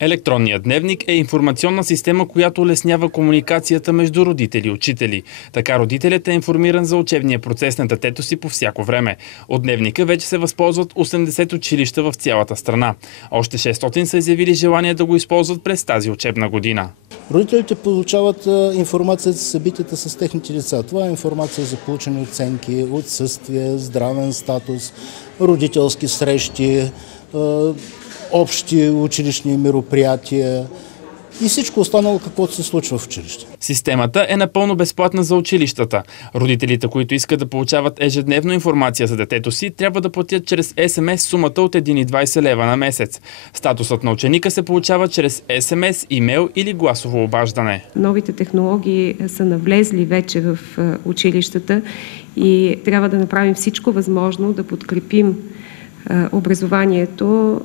Електронният дневник е информационна система, която улеснява комуникацията между родители и учители. Така родителят е информиран за учебния процес на детето си по всяко време. От дневника вече се възползват 80 училища в цялата страна. Още 600 са изявили желание да го използват през тази учебна година. Родителите получават информация за събитията с техните деца. Това е информация за получени оценки, отсъствие, здравен статус, родителски срещи, общи училищни мероприятия и всичко останало, каквото се случва в училище. Системата е напълно безплатна за училищата. Родителите, които искат да получават ежедневно информация за детето си, трябва да платят чрез СМС сумата от 1,20 лева на месец. Статусът на ученика се получава чрез СМС, имейл или гласово обаждане. Новите технологии са навлезли вече в училищата и трябва да направим всичко възможно да подкрепим образованието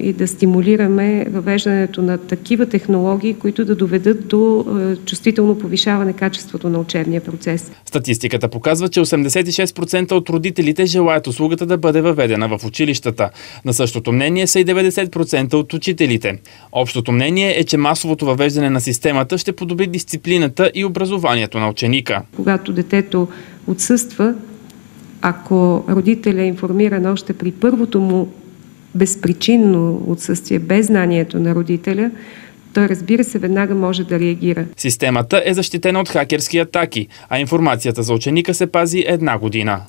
и да стимулираме въвеждането на такива технологии, които да доведат до чувствително повишаване качеството на учебния процес. Статистиката показва, че 86% от родителите желаят услугата да бъде въведена в училищата. На същото мнение са и 90% от учителите. Общото мнение е, че масовото въвеждане на системата ще подобри дисциплината и образованието на ученика. Когато детето отсъства, ако родителят е информиран още при първото му безпричинно отсъствие, без знанието на родителя, той, разбира се, веднага може да реагира. Системата е защитена от хакерски атаки, а информацията за ученика се пази 1 година.